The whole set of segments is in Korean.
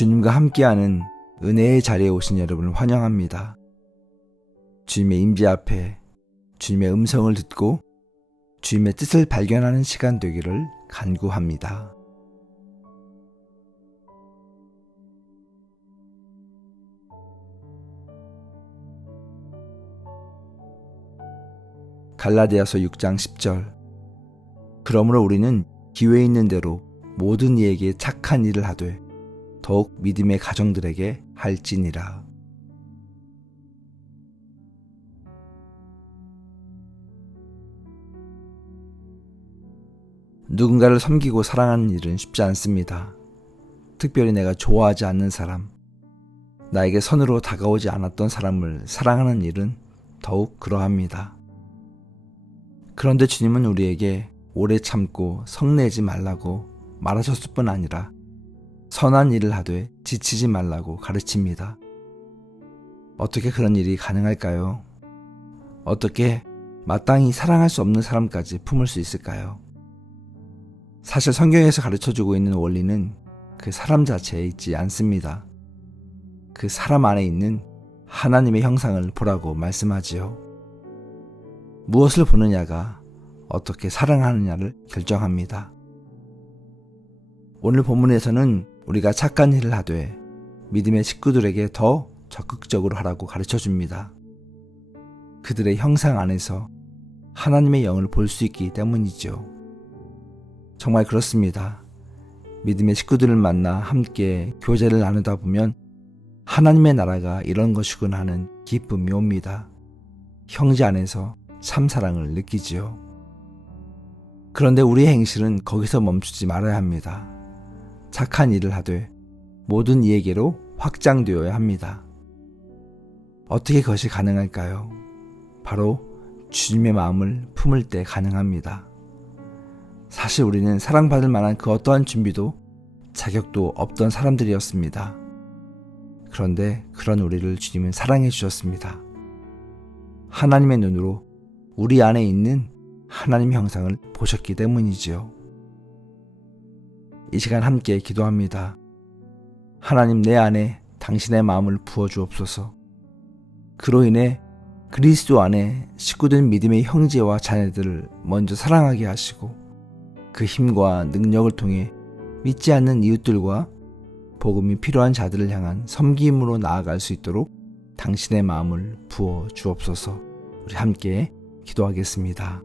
주님과 함께하는 은혜의 자리에 오신 여러분을 환영합니다. 주님의 임재 앞에 주님의 음성을 듣고 주님의 뜻을 발견하는 시간 되기를 간구합니다. 갈라디아서 6장 10절. 그러므로 우리는 기회 있는 대로 모든 이에게 착한 일을 하되 더욱 믿음의 가정들에게 할지니라. 누군가를 섬기고 사랑하는 일은 쉽지 않습니다. 특별히 내가 좋아하지 않는 사람, 나에게 선으로 다가오지 않았던 사람을 사랑하는 일은 더욱 그러합니다. 그런데 주님은 우리에게 오래 참고 성내지 말라고 말하셨을 뿐 아니라 선한 일을 하되 지치지 말라고 가르칩니다. 어떻게 그런 일이 가능할까요? 어떻게 마땅히 사랑할 수 없는 사람까지 품을 수 있을까요? 사실 성경에서 가르쳐주고 있는 원리는 그 사람 자체에 있지 않습니다. 그 사람 안에 있는 하나님의 형상을 보라고 말씀하지요. 무엇을 보느냐가 어떻게 사랑하느냐를 결정합니다. 오늘 본문에서는 우리가 착한 일을 하되 믿음의 식구들에게 더 적극적으로 하라고 가르쳐줍니다. 그들의 형상 안에서 하나님의 영을 볼 수 있기 때문이죠. 정말 그렇습니다. 믿음의 식구들을 만나 함께 교제를 나누다 보면 하나님의 나라가 이런 것이구나 하는 기쁨이 옵니다. 형제 안에서 참 사랑을 느끼지요. 그런데 우리의 행실은 거기서 멈추지 말아야 합니다. 착한 일을 하되 모든 이에게로 확장되어야 합니다. 어떻게 그것이 가능할까요? 바로 주님의 마음을 품을 때 가능합니다. 사실 우리는 사랑받을 만한 그 어떠한 준비도 자격도 없던 사람들이었습니다. 그런데 그런 우리를 주님은 사랑해 주셨습니다. 하나님의 눈으로 우리 안에 있는 하나님 형상을 보셨기 때문이지요. 이 시간 함께 기도합니다. 하나님, 내 안에 당신의 마음을 부어주옵소서. 그로 인해 그리스도 안에 식구된 믿음의 형제와 자녀들을 먼저 사랑하게 하시고 그 힘과 능력을 통해 믿지 않는 이웃들과 복음이 필요한 자들을 향한 섬김으로 나아갈 수 있도록 당신의 마음을 부어 주옵소서. 우리 함께 기도하겠습니다.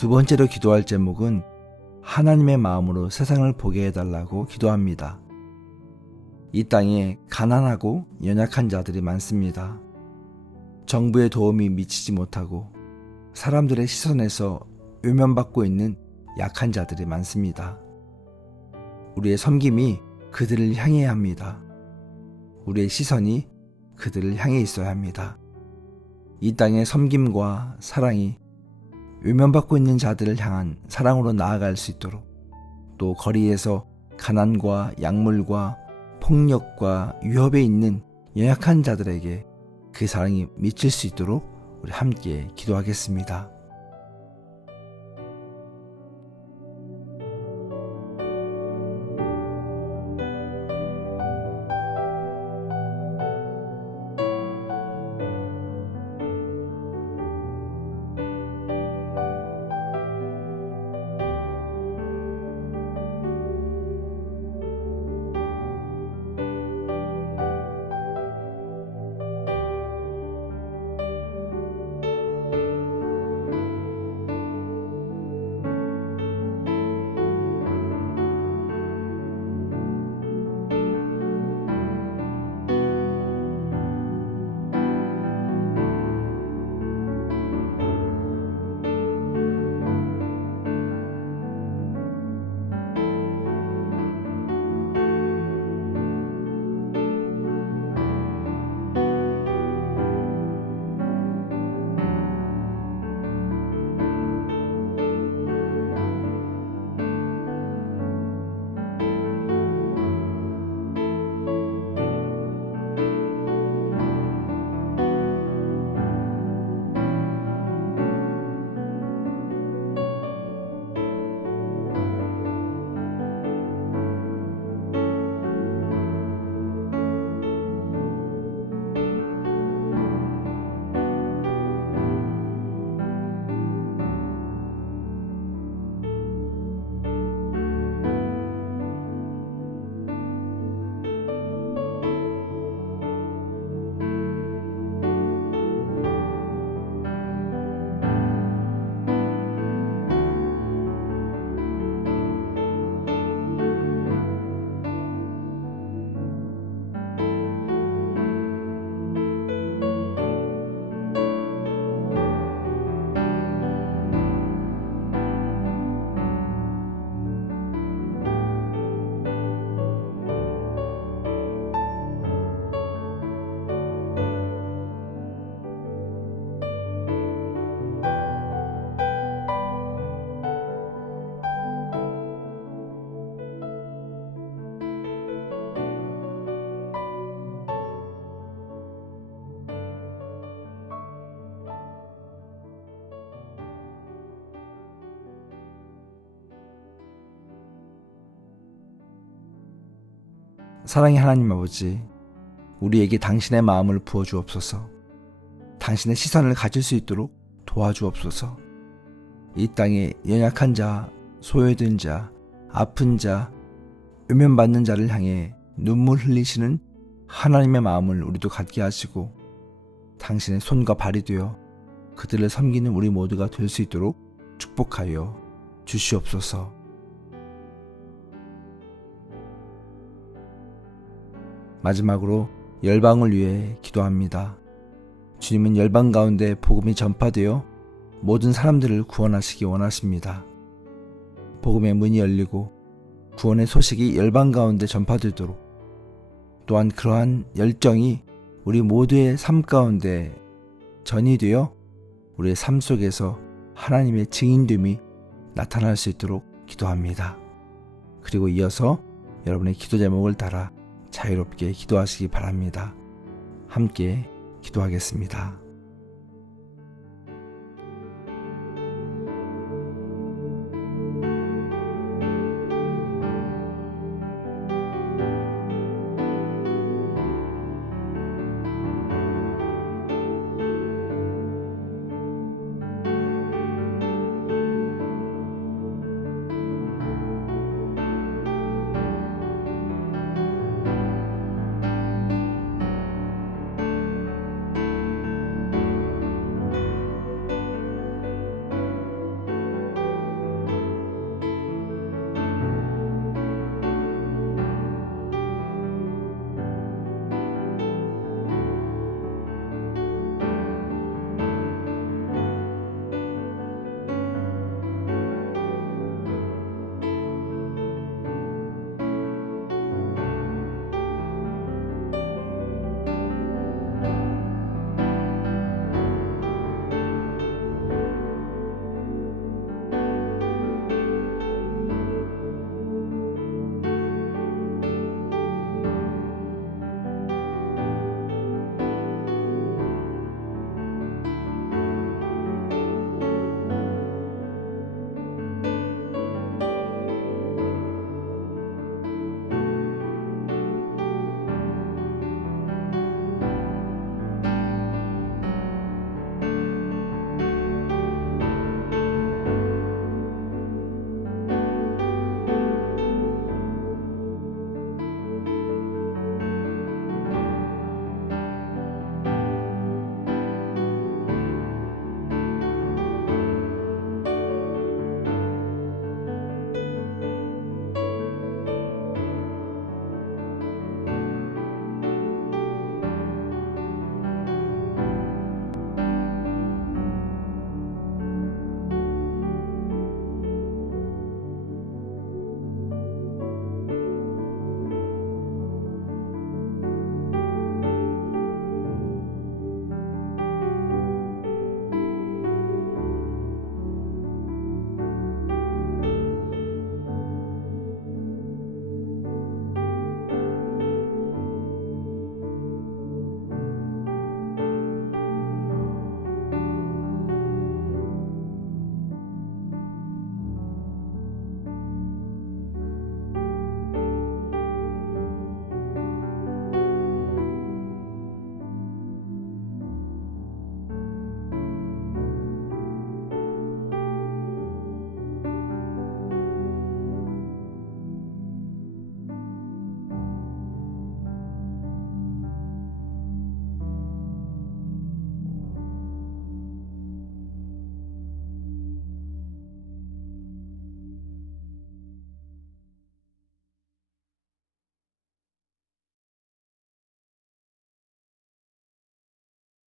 두 번째로 기도할 제목은 하나님의 마음으로 세상을 보게 해달라고 기도합니다. 이 땅에 가난하고 연약한 자들이 많습니다. 정부의 도움이 미치지 못하고 사람들의 시선에서 외면받고 있는 약한 자들이 많습니다. 우리의 섬김이 그들을 향해야 합니다. 우리의 시선이 그들을 향해 있어야 합니다. 이 땅의 섬김과 사랑이 외면받고 있는 자들을 향한 사랑으로 나아갈 수 있도록, 또 거리에서 가난과 약물과 폭력과 위협에 있는 연약한 자들에게 그 사랑이 미칠 수 있도록 우리 함께 기도하겠습니다. 사랑의 하나님 아버지, 우리에게 당신의 마음을 부어주옵소서. 당신의 시선을 가질 수 있도록 도와주옵소서. 이 땅에 연약한 자, 소외된 자, 아픈 자, 외면받는 자를 향해 눈물 흘리시는 하나님의 마음을 우리도 갖게 하시고, 당신의 손과 발이 되어 그들을 섬기는 우리 모두가 될 수 있도록 축복하여 주시옵소서. 마지막으로 열방을 위해 기도합니다. 주님은 열방 가운데 복음이 전파되어 모든 사람들을 구원하시기 원하십니다. 복음의 문이 열리고 구원의 소식이 열방 가운데 전파되도록, 또한 그러한 열정이 우리 모두의 삶 가운데 전이되어 우리의 삶 속에서 하나님의 증인됨이 나타날 수 있도록 기도합니다. 그리고 이어서 여러분의 기도 제목을 따라 자유롭게 기도하시기 바랍니다. 함께 기도하겠습니다.